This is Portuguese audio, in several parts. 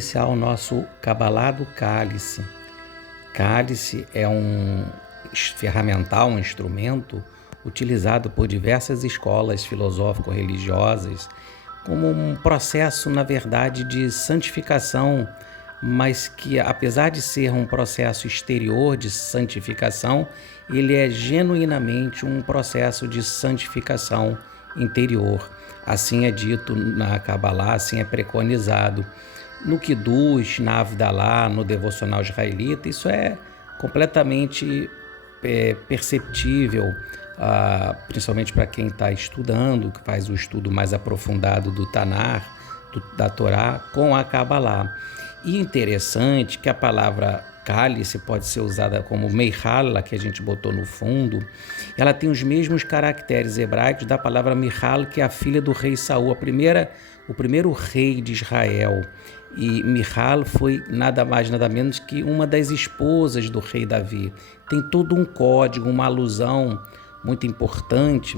iniciar o nosso Cabalá do Cálice. Cálice é um ferramental, um instrumento utilizado por diversas escolas filosófico-religiosas como um processo, na verdade, de santificação, mas que, apesar de ser um processo exterior de santificação, ele é genuinamente um processo de santificação interior. Assim é dito na Cabalá, assim é preconizado. No Kiddush, na Havdalá, no devocional israelita, isso é completamente perceptível, principalmente para quem está estudando, que faz o estudo mais aprofundado do Tanar, da Torá, com a Cabalá. E interessante que a palavra cálice pode ser usada como Meihal, que a gente botou no fundo. Ela tem os mesmos caracteres hebraicos da palavra Michal, que é a filha do rei Saul, o primeiro rei de Israel. E Michal foi nada mais, nada menos que uma das esposas do rei Davi. Tem todo um código, uma alusão muito importante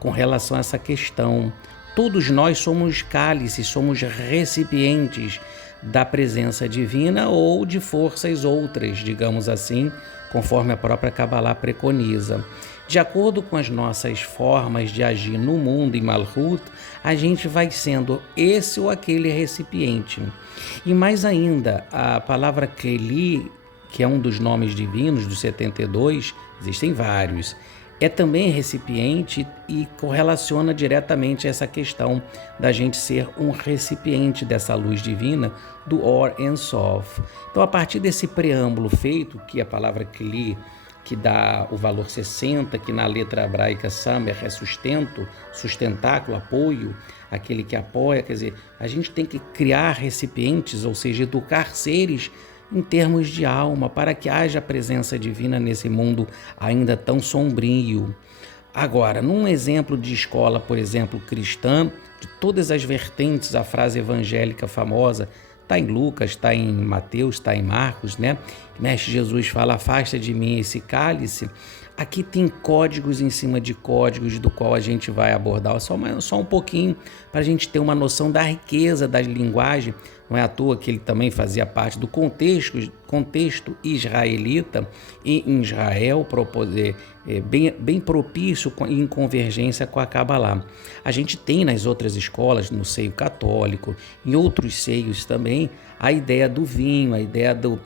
com relação a essa questão. Todos nós somos cálices, somos recipientes da presença divina ou de forças outras, digamos assim, conforme a própria Cabalá preconiza. De acordo com as nossas formas de agir no mundo em Malhut, a gente vai sendo esse ou aquele recipiente. E mais ainda, a palavra Keli, que é um dos nomes divinos dos 72, existem vários, é também recipiente e correlaciona diretamente essa questão da gente ser um recipiente dessa luz divina do Or Ein Sof. Então, a partir desse preâmbulo feito, que a palavra Kli, que dá o valor 60, que na letra hebraica Samer é sustento, sustentáculo, apoio, aquele que apoia, quer dizer, a gente tem que criar recipientes, ou seja, educar seres em termos de alma, para que haja presença divina nesse mundo ainda tão sombrio. Agora, num exemplo de escola, por exemplo, cristã, de todas as vertentes, a frase evangélica famosa, está em Lucas, está em Mateus, está em Marcos, né? Mestre Jesus fala, afasta de mim esse cálice. Aqui tem códigos em cima de códigos do qual a gente vai abordar só um pouquinho para a gente ter uma noção da riqueza da linguagem. Não é à toa que ele também fazia parte do contexto israelita e em Israel bem propício em convergência com a Cabalá. A gente tem nas outras escolas, no seio católico, em outros seios também, a ideia do vinho, a ideia do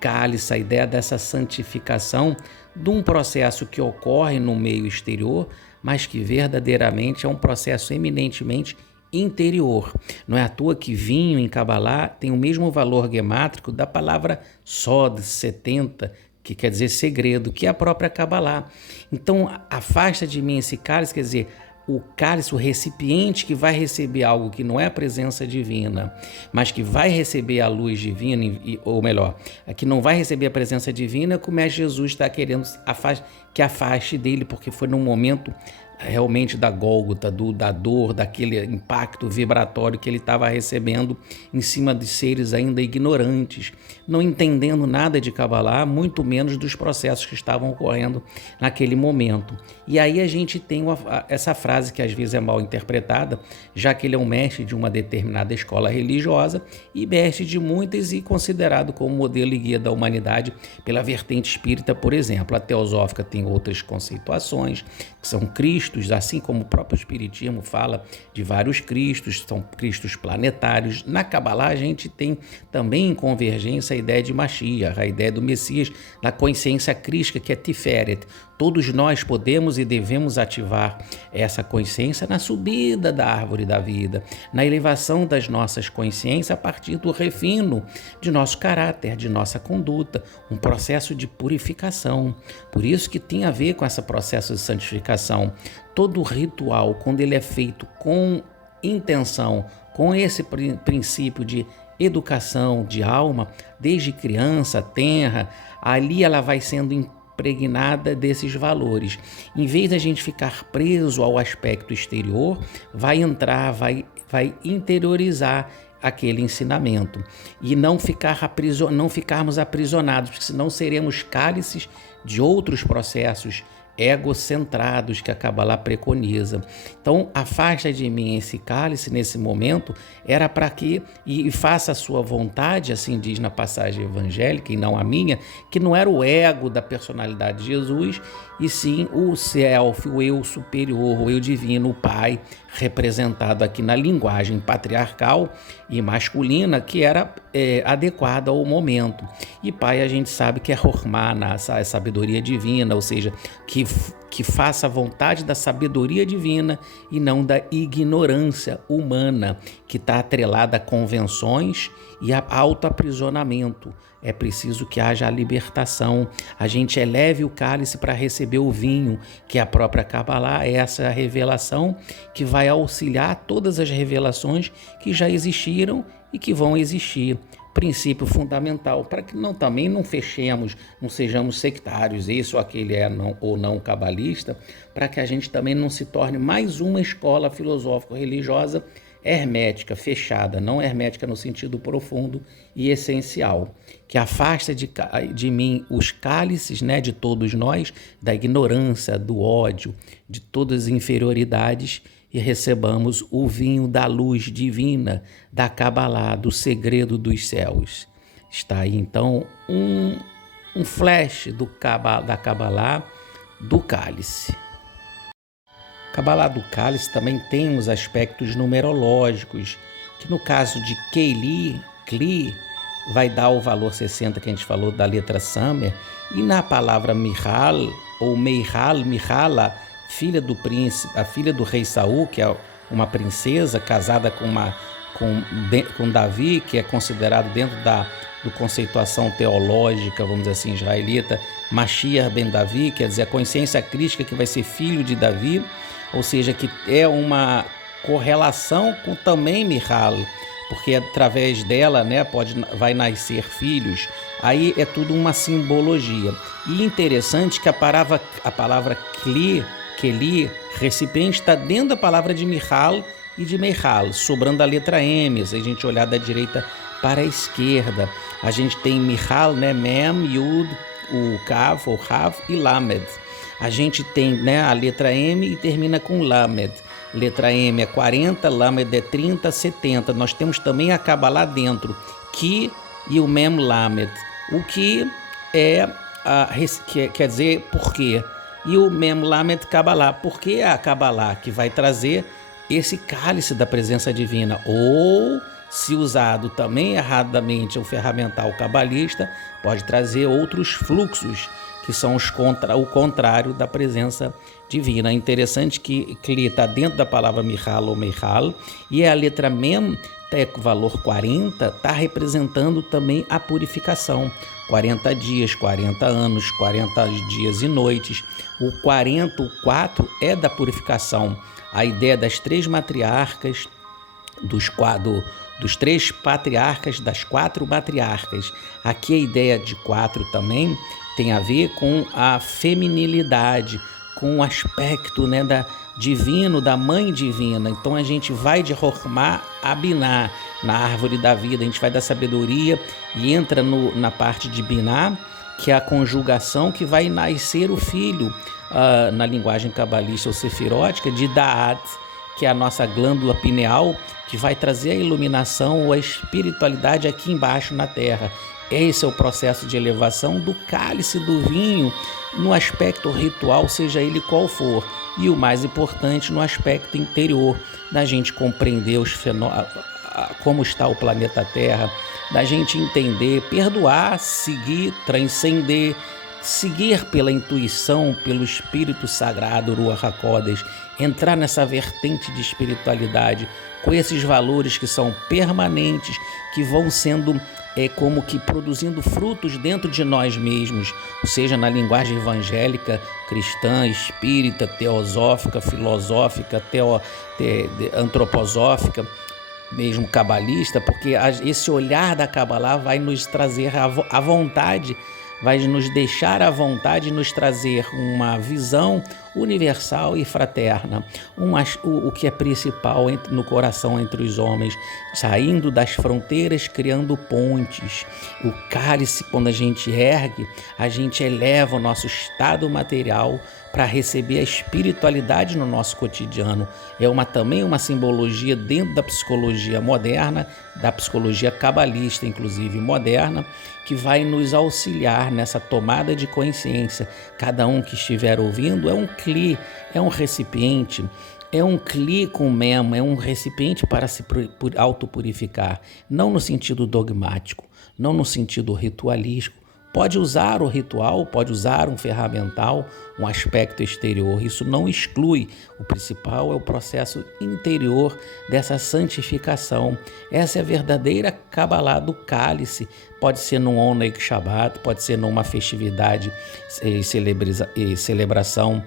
cálice, a ideia dessa santificação de um processo que ocorre no meio exterior, mas que verdadeiramente é um processo eminentemente interior. Não é à toa que vinho em Cabalá tem o mesmo valor gemátrico da palavra Sod, 70, que quer dizer segredo, que é a própria Cabalá. Então, afasta de mim esse cálice, quer dizer, o cálice, o recipiente que vai receber algo que não é a presença divina, mas que vai receber a luz divina, ou melhor, que não vai receber a presença divina, como é Jesus está querendo que afaste dele, porque foi num momento realmente da Gólgota, da dor, daquele impacto vibratório que ele estava recebendo em cima de seres ainda ignorantes, não entendendo nada de Cabalá, muito menos dos processos que estavam ocorrendo naquele momento. E aí a gente tem essa frase que às vezes é mal interpretada, já que ele é um mestre de uma determinada escola religiosa e mestre de muitas e considerado como modelo e guia da humanidade pela vertente espírita, por exemplo. A teosófica tem outras conceituações, que são Cristos, assim como o próprio Espiritismo fala de vários Cristos, são Cristos planetários. Na Cabalá a gente tem também em convergência a ideia de Mashiach, a ideia do Messias, na consciência crística, que é Tiferet. Todos nós podemos e devemos ativar essa consciência na subida da árvore da vida, na elevação das nossas consciências a partir do refino de nosso caráter, de nossa conduta, um processo de purificação. Por isso que tem a ver com esse processo de santificação. Todo ritual, quando ele é feito com intenção, com esse princípio de educação de alma, desde criança, tenra, ali ela vai sendo impregnada desses valores. Em vez da gente ficar preso ao aspecto exterior, vai interiorizar aquele ensinamento e não ficarmos aprisionados, porque senão seremos cálices de outros processos egocentrados que a Kabbalah preconiza. Então, afasta de mim esse cálice nesse momento, era para que, e faça a sua vontade, assim diz na passagem evangélica, e não a minha, que não era o ego da personalidade de Jesus, e sim o self, o eu superior, o eu divino, o Pai, representado aqui na linguagem patriarcal e masculina, que era adequada ao momento. E Pai, a gente sabe que é Hormá, a sabedoria divina, ou seja, que faça a vontade da sabedoria divina e não da ignorância humana, que está atrelada a convenções e a autoaprisionamento. É preciso que haja a libertação. A gente eleve o cálice para receber o vinho, que é a própria Kabbalah. Essa é a revelação que vai auxiliar todas as revelações que já existiram e que vão existir. Princípio fundamental, para que também não fechemos, não sejamos sectários, esse ou aquele ou não cabalista, para que a gente também não se torne mais uma escola filosófico-religiosa hermética, fechada, não hermética no sentido profundo e essencial, que afasta de mim os cálices, né, de todos nós, da ignorância, do ódio, de todas as inferioridades, e recebamos o vinho da luz divina, da Kabbalah, do segredo dos céus. Está aí, então, um flash da Kabbalah do cálice. A Kabbalah do cálice também tem os aspectos numerológicos, que no caso de Kli, vai dar o valor 60 que a gente falou da letra Samer, e na palavra Mihal, ou Mihala, filha do príncipe, a filha do rei Saul, que é uma princesa casada com Davi, que é considerado dentro do conceituação teológica, vamos dizer assim, israelita, Mashiach ben Davi, quer dizer, a consciência crística que vai ser filho de Davi, ou seja, que é uma correlação com também Mihal, porque através dela, né, vai nascer filhos. Aí é tudo uma simbologia. E interessante que a palavra Kli, recipiente, está dentro da palavra de Mihal e de Meihal, sobrando a letra M. Se a gente olhar da direita para a esquerda, a gente tem Mihal, né, Mem, Yud, o Kav, ou Rav e Lamed. A gente tem, né, a letra M e termina com Lamed. Letra M é 40, Lamed é 30, 70. Nós temos também a Kabbalah dentro, Ki e o Mem Lamed. O que quer dizer por quê? E o Mem Lamed Kabbalah, porque é a Kabbalah que vai trazer esse cálice da presença divina, ou, se usado também erradamente o ferramental cabalista, pode trazer outros fluxos, que são o contrário da presença divina. É interessante que Kli está dentro da palavra Mihal ou Meihal, e a letra Mem, valor 40, está representando também a purificação. 40 dias, 40 anos, 40 dias e noites. O 4 é da purificação. A ideia das 3 matriarcas, dos 3 patriarcas, das 4 matriarcas. Aqui a ideia de 4 também tem a ver com a feminilidade, com o aspecto, né, divino, da mãe divina. Então a gente vai de Hormá a Biná, na árvore da vida, a gente vai da sabedoria e entra na parte de Biná, que é a conjugação que vai nascer o filho, na linguagem cabalista ou sefirótica, de Da'at, que é a nossa glândula pineal, que vai trazer a iluminação ou a espiritualidade aqui embaixo na terra. Esse é o processo de elevação do cálice do vinho, no aspecto ritual, seja ele qual for. E o mais importante, no aspecto interior, da gente compreender como está o planeta Terra, da gente entender, perdoar, seguir, transcender, seguir pela intuição, pelo Espírito Sagrado, Ruach HaKodesh, entrar nessa vertente de espiritualidade, com esses valores que são permanentes, que vão sendo como que produzindo frutos dentro de nós mesmos, seja na linguagem evangélica, cristã, espírita, teosófica, filosófica, antroposófica, mesmo cabalista, porque esse olhar da Kabbalah vai nos trazer a vontade, vai nos deixar à vontade, nos trazer uma visão universal e fraterna, o que é principal no coração entre os homens, saindo das fronteiras, criando pontes. O cálice, quando a gente ergue, a gente eleva o nosso estado material para receber a espiritualidade no nosso cotidiano. É também uma simbologia dentro da psicologia moderna, da psicologia cabalista, inclusive moderna, que vai nos auxiliar nessa tomada de consciência. Cada um que estiver ouvindo é um cli, é um recipiente, é um cli com memo, é um recipiente para se autopurificar, não no sentido dogmático, não no sentido ritualístico. Pode usar o ritual, pode usar um ferramental, um aspecto exterior. Isso não exclui. O principal é o processo interior dessa santificação. Essa é a verdadeira Kabbalah do cálice. Pode ser num Oneg Shabbat, pode ser numa festividade e celebração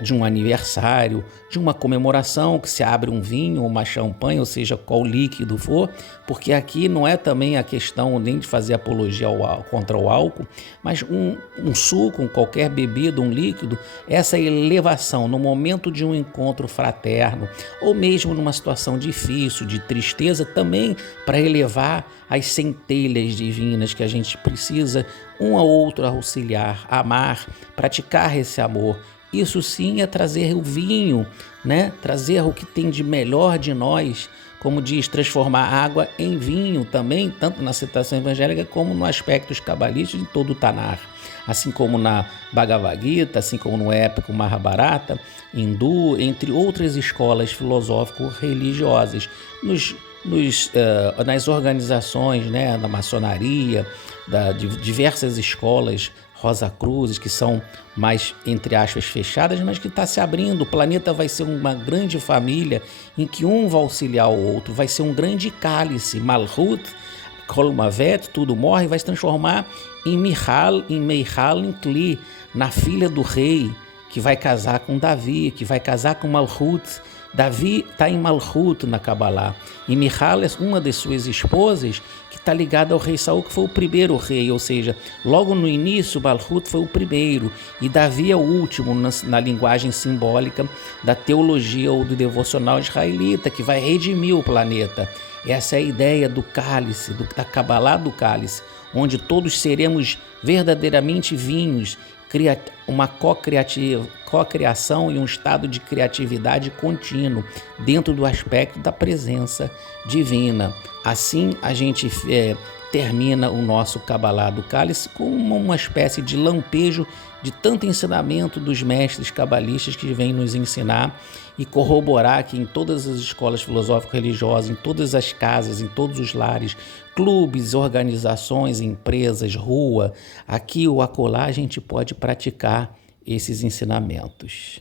de um aniversário, de uma comemoração que se abre um vinho, uma champanhe, ou seja, qual líquido for, porque aqui não é também a questão nem de fazer apologia contra o álcool, mas um suco, qualquer bebida, um líquido, essa elevação no momento de um encontro fraterno, ou mesmo numa situação difícil, de tristeza, também para elevar as centelhas divinas que a gente precisa um ao outro auxiliar, amar, praticar esse amor. Isso sim é trazer o vinho, né? Trazer o que tem de melhor de nós, como diz, transformar água em vinho também, tanto na citação evangélica como no aspectos cabalísticos de todo o Tanar. Assim como na Bhagavad Gita, assim como no épico Mahabharata, hindu, entre outras escolas filosófico-religiosas, nas organizações, né, da maçonaria, de diversas escolas Rosa Cruzes, que são mais, entre aspas, fechadas, mas que está se abrindo. O planeta vai ser uma grande família em que um vai auxiliar o outro, vai ser um grande cálice. Malhut, Kolmavet, tudo morre, vai se transformar em Mihal, em Kli, na filha do rei, que vai casar com Davi, que vai casar com Malhut. Davi está em Malhut na Kabbalah, e Mihal é uma de suas esposas que está ligada ao rei Saul, que foi o primeiro rei, ou seja, logo no início Malhut foi o primeiro, e Davi é o último na linguagem simbólica da teologia ou do devocional israelita, que vai redimir o planeta. Essa é a ideia do cálice, da Kabbalah do cálice, onde todos seremos verdadeiramente vinhos, uma cocriação e um estado de criatividade contínuo dentro do aspecto da presença divina. Assim, a gente termina o nosso Kabbalah do cálice com uma espécie de lampejo de tanto ensinamento dos mestres cabalistas que vêm nos ensinar e corroborar que em todas as escolas filosófico-religiosas, em todas as casas, em todos os lares, clubes, organizações, empresas, rua, aqui ou acolá, a gente pode praticar esses ensinamentos.